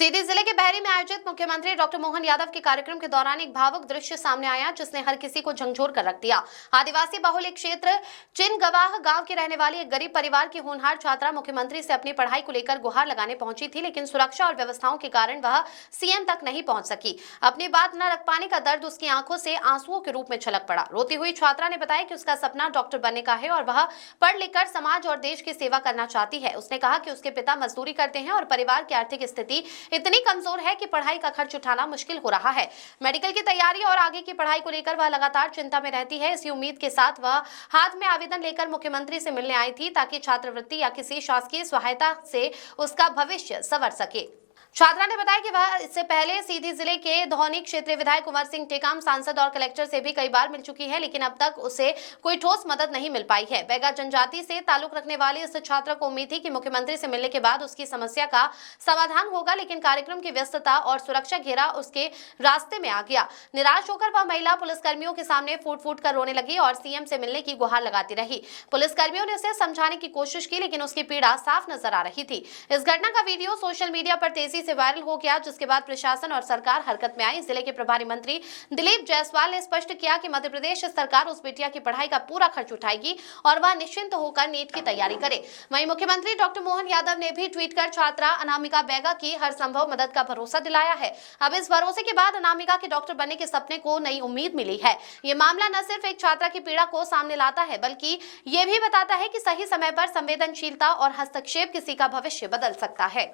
सीधी जिले के बहरी में आयोजित मुख्यमंत्री डॉक्टर मोहन यादव के कार्यक्रम के दौरान एक भावुक दृश्य सामने आया जिसने हर किसी को झंझोर कर रख दिया। आदिवासी बहुल क्षेत्र चिनगवाह गांव के रहने वाली एक गरीब परिवार की होनहार छात्रा मुख्यमंत्री से अपनी पढ़ाई को लेकर गुहार लगाने पहुंची थी, लेकिन सुरक्षा और व्यवस्थाओं के कारण वह सीएम तक नहीं पहुंच सकी। अपनी बात न रख पाने का दर्द उसकी आंखों से आंसुओं के रूप में छलक पड़ा। रोती हुई छात्रा ने बताया कि उसका सपना डॉक्टर बनने का है और वह पढ़ लिखकर समाज और देश की सेवा करना चाहती है। उसने कहा कि उसके पिता मजदूरी करते हैं और परिवार की आर्थिक स्थिति इतनी कमजोर है कि पढ़ाई का खर्च उठाना मुश्किल हो रहा है। मेडिकल की तैयारी और आगे की पढ़ाई को लेकर वह लगातार चिंता में रहती है। इसी उम्मीद के साथ वह हाथ में आवेदन लेकर मुख्यमंत्री से मिलने आई थी ताकि छात्रवृत्ति या किसी शासकीय सहायता से उसका भविष्य संवर सके। छात्रा ने बताया कि वह इससे पहले सीधी जिले के धौनी क्षेत्रीय विधायक कुंवर सिंह टेकाम, सांसद और कलेक्टर से भी कई बार मिल चुकी है, लेकिन अब तक उसे कोई ठोस मदद नहीं मिल पाई है। बैगा जनजाति से ताल्लुक रखने वाली इस छात्रा को उम्मीद थी कि मुख्यमंत्री से मिलने के बाद उसकी समस्या का समाधान होगा, लेकिन कार्यक्रम की व्यस्तता और सुरक्षा घेरा उसके रास्ते में आ गया। निराश होकर वह महिला पुलिसकर्मियों के सामने फूट फूट कर रोने लगी और सीएम से मिलने की गुहार लगाती रही। पुलिसकर्मियों ने उसे समझाने की कोशिश की, लेकिन उसकी पीड़ा साफ नजर आ रही थी। इस घटना का वीडियो सोशल मीडिया पर तेजी से वायरल हो गया, जिसके बाद प्रशासन और सरकार हरकत में आई। जिले के प्रभारी मंत्री दिलीप जायसवाल ने स्पष्ट किया कि मध्य प्रदेश सरकार उस बिटिया की पढ़ाई का पूरा खर्च उठाएगी और वह निश्चिंत होकर नीट की तैयारी करे। वहीं मुख्यमंत्री डॉक्टर मोहन यादव ने भी ट्वीट कर छात्रा अनामिका बैगा की हर संभव मदद का भरोसा दिलाया है। अब इस भरोसे के बाद अनामिका के डॉक्टर बनने के सपने को नई उम्मीद मिली है। ये मामला न सिर्फ एक छात्रा की पीड़ा को सामने लाता है, बल्कि ये भी बताता है कि सही समय पर संवेदनशीलता और हस्तक्षेप किसी का भविष्य बदल सकता है।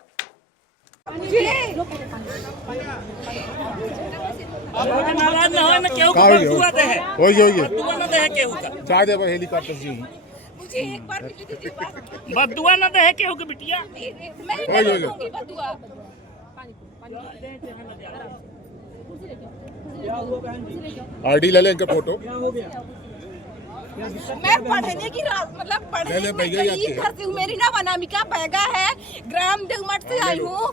नाराज ना होए, मैं केहू को बदुआ दे है बदुआ ना दे है केहू का चाय दे हेलीकॉप्टर जी मुझे एक बार बिजली दीजिए बस। बदुआ ना दे है केहू के बिटिया। मैं नहीं दूंगी बदुआ। आईडी ले ले इनका फोटो। मैं पढ़ने की मतलब पढ़ने घर से मेरी नाम अनामिका बैगा है, ग्राम देवमठ से आई हूँ।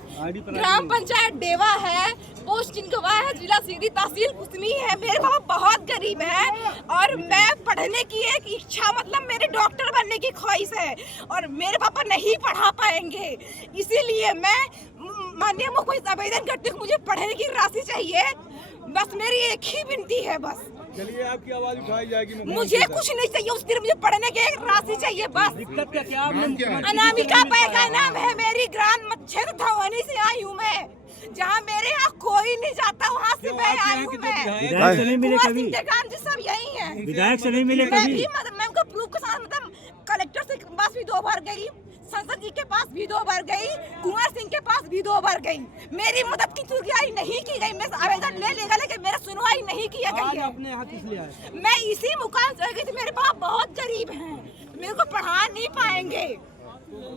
ग्राम पंचायत डेवा है, पोस्ट चिनगवाह है, जिला सीधी, तहसील कुसमी है। मेरे पापा बहुत गरीब है और मैं पढ़ने की एक इच्छा मतलब मेरे डॉक्टर बनने की ख्वाहिश है और मेरे पापा नहीं पढ़ा पाएंगे, इसीलिए मैं माननीय मुख्यमंत्री से आवेदन करती हूँ, मुझे पढ़ने की राशि चाहिए। बस मेरी एक ही विनती है, बस चलिए आपकी आवाज उठाई जाएगी। मुझे कुछ नहीं चाहिए, उस दिन मुझे पढ़ने की एक राशि चाहिए बस। दिक्कत क्या अनामिका बैगा नाम है, मेरी ग्राम क्षेत्र धौनी से आई हूँ मैं, जहाँ मेरे यहाँ कोई नहीं जाता, वहाँ से मैं आई हूँ। विधायक से नहीं मिले कभी? जी सब यही है। विधायक से नहीं मिले कभी? मैं उनका प्रूफ के साथ मतलब कलेक्टर से पास भी 2 बार गई, संसद जी के पास भी 2 बार गई, कुंवर सिंह के पास भी 2 बार गई। मेरी मदद की सुनवाई नहीं की गई। मैं आवेदन ले लेगा, लेकिन मेरा सुनवाई नहीं किया गई है। अपने हाथ किस लिए आए? मैं इसी मुकाम से गई थी, मेरे पापा बहुत गरीब हैं, मेरे को पढ़ा नहीं पाएंगे,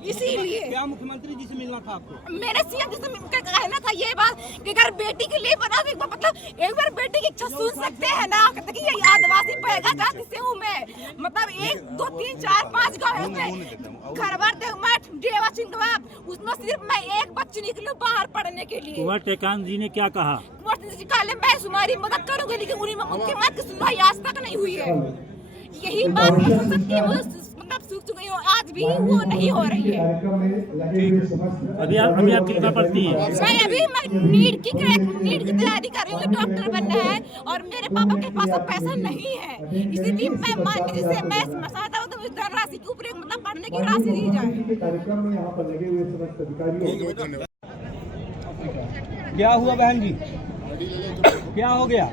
इसीलिए। क्या मुख्यमंत्री जी से मिलना था आपको? मेरे सीएम जी से कहना था ये बात कि अगर बेटी के लिए बना तो मतलब एक बार बेटी की इच्छा सुन सकते हैं ना। कहते कि ये आदिवासी बैगा जाति से हूँ मैं, मतलब 1 2 3 4 5 गाँव है उसमें, घरवर देवमठ डेवा चिनगवाह, उसमें सिर्फ मैं एक बच्ची निकली बाहर पढ़ने के लिए। कुंवर टेकाम जी ने क्या कहा? कुंवर जी कहले मैं तुम्हारी मदद करूंगी, लेकिन उन्हीं मुख्यमंत्री की सुनवाई आज तक नहीं हुई है। यही बात संसद की मतलब सूख चुकी हो, आज भी वो नहीं हो रही है। अभी आप कितना पढ़ती हैं? मैं नीट की तैयारी कर रही हूँ, डॉक्टर बनना है और मेरे पापा के पास अब पैसा नहीं है, इसीलिए मैं माननीय से मैं चाहता हूँ तो मुझे धनराशि के ऊपर मतलब पढ़ने की राशि दी जाए। क्या हुआ बहन जी, क्या हो गया,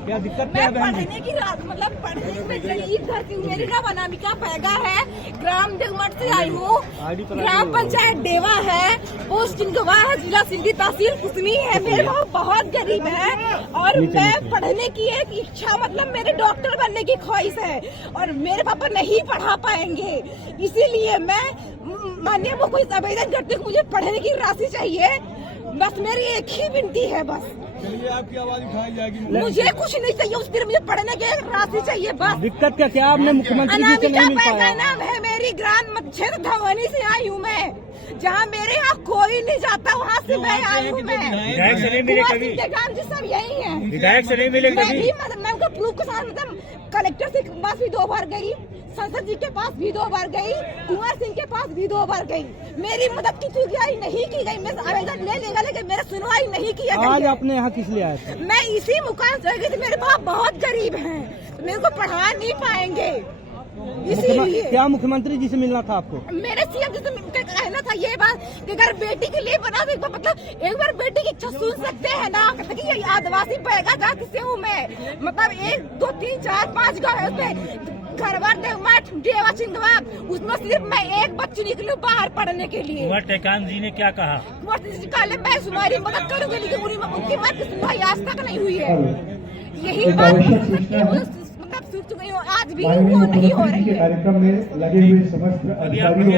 क्या दिक्कत है बहन जी? पढ़ने की मतलब पढ़ने में गरीब घर की मेरी नाम अनामिका बैगा है, ग्राम देवमठ से आई हूँ। ग्राम पंचायत डेवा है, पोस्ट चिनगवाह है, जिला सीधी, तहसील कुसमी है। मेरे पापा बहुत गरीब है और मैं पढ़ने की एक इच्छा मतलब मेरे डॉक्टर बनने की ख्वाहिश है और मेरे पापा नहीं पढ़ा पाएंगे, इसीलिए मैं माननीय मुख्यमंत्री से आवेदन करती हूँ, मुझे पढ़ने की राशि चाहिए। बस मेरी एक ही विनती है, बस चलिए आपकी आवाज उठाई जाएगी। मुझे कुछ नहीं चाहिए, उस दिन मुझे पढ़ने की एक राशि चाहिए बस। दिक्कत क्या आपने मुख्यमंत्री जी से नहीं मिल पाया? नाम है, मेरी ग्राम क्षेत्र धौनी से आई हूँ मैं, जहाँ मेरे यहाँ कोई नहीं जाता, वहाँ से मैं आई हूँ। मैं विधायक से नहीं मिले कभी? जी सब यही है। विधायक से नहीं मिले कभी? मैं उनका प्रूफ के साथ मतलब कलेक्टर से पास भी 2 बार गई, संसद जी के पास भी 2 बार गई, कुंवर सिंह के पास भी 2 बार गई। मेरी मदद की चुकी नहीं की गई। मैं आवेदन ले लेगा लेकिन मेरा सुनवाई नहीं किया गया। आज अपने यहाँ किस लिए आए थे? मैं इसी मुकाम से गई थी। मेरे बाप बहुत गरीब हैं, तो मेरे को पढ़ा नहीं पाएंगे, इसीलिए। क्या मुख्यमंत्री जी से मिलना था आपको? मेरे सीएम जी से मिलकर कहना था ये बात कि अगर बेटी के लिए बना तो मतलब एक बार बेटी की इच्छा सुन सकते हैं ना। कि ये आदिवासी बैगा जाति से हूँ मैं, मतलब 1 2 3 4 5 गाँव है उसमें, घरवार देवमठ डेवा चिंदवा, उसमें सिर्फ मैं एक बच्ची निकलूं बाहर पढ़ने के लिए। कुंवर टेकाम जी ने क्या कहा? मैं तुम्हारी मदद करूंगी लेकिन उनकी मत की सुनवाई आज तक नहीं हुई है। यही बात मतलब सूख चुकी हूँ, आज भी वो नहीं हो रही है। कार्यक्रम में लगे हुए समस्त अधिकारियों